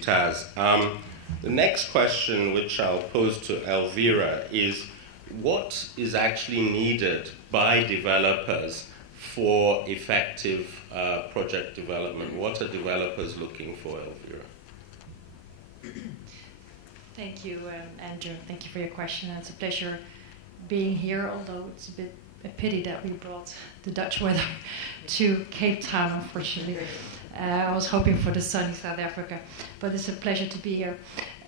Taz. The next question, which I'll pose to Elvira, is what is actually needed by developers for effective project development? What are developers looking for, Elvira? Thank you, Andrew. Thank you for your question. And it's a pleasure being here, although it's a pity that we brought the Dutch weather to Cape Town, unfortunately. I was hoping for the sunny South Africa, but it's a pleasure to be here.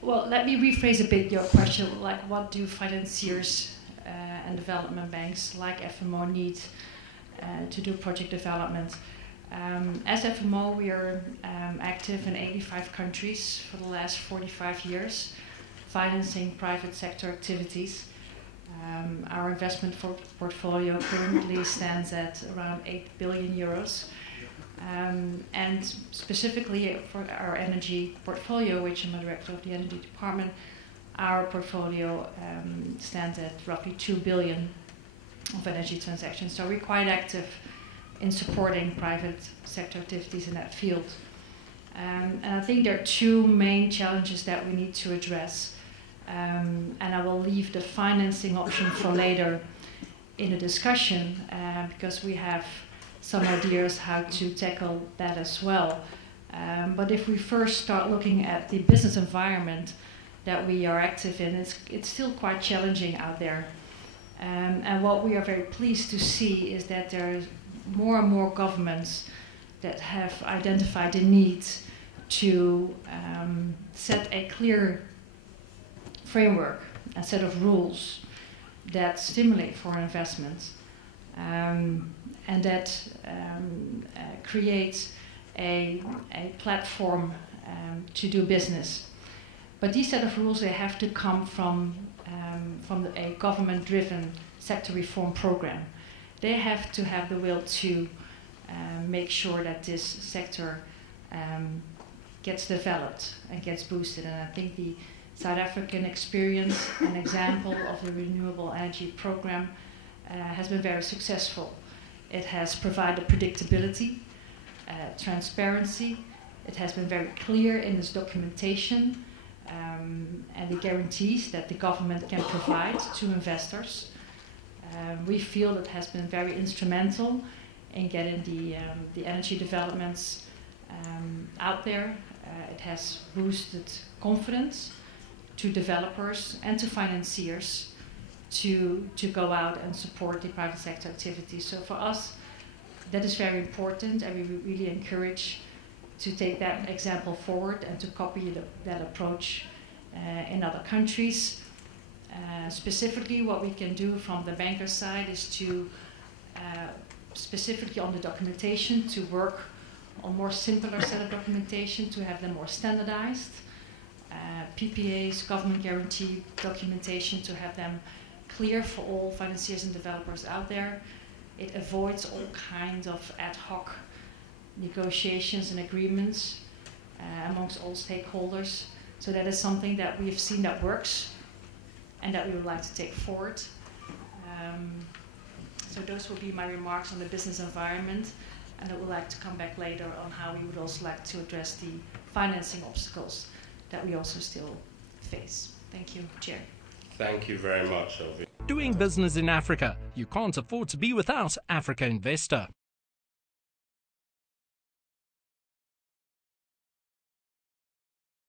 Well, let me rephrase a bit your question, like what do financiers and development banks like FMO need to do project development? As FMO, we are active in 85 countries for the last 45 years, financing private sector activities. Our investment portfolio currently stands at around 8 billion euros. And specifically for our energy portfolio, which I'm a director of the energy department, our portfolio stands at roughly 2 billion of energy transactions. So we're quite active in supporting private sector activities in that field. And I think there are two main challenges that we need to address. And I will leave the financing option for later in the discussion because we have some ideas how to tackle that as well. But if we first start looking at the business environment that we are active in, it's still quite challenging out there. And what we are very pleased to see is that there are more and more governments that have identified the need to set a clear framework, a set of rules that stimulate foreign investment and that create a platform to do business. But these set of rules, they have to come from a government-driven sector reform program. They have to have the will to make sure that this sector gets developed and gets boosted. And I think the South African experience, an example of the renewable energy program, has been very successful. It has provided predictability, transparency. It has been very clear in its documentation and the guarantees that the government can provide to investors. We feel it has been very instrumental in getting the energy developments out there. It has boosted confidence to developers and to financiers to go out and support the private sector activities. So for us, that is very important, and we really encourage to take that example forward and to copy that approach in other countries. Specifically, what we can do from the banker side is to, specifically on the documentation, to work on more simpler set of documentation, to have them more standardized. PPAs, government guarantee documentation, to have them clear for all financiers and developers out there. It avoids all kinds of ad hoc negotiations and agreements amongst all stakeholders. So that is something that we have seen that works and that we would like to take forward. So those will be my remarks on the business environment, and I would like to come back later on how we would also like to address the financing obstacles that we also still face. Thank you, Chair. Thank you very much, Elvira. Doing business in Africa. You can't afford to be without Africa Investor.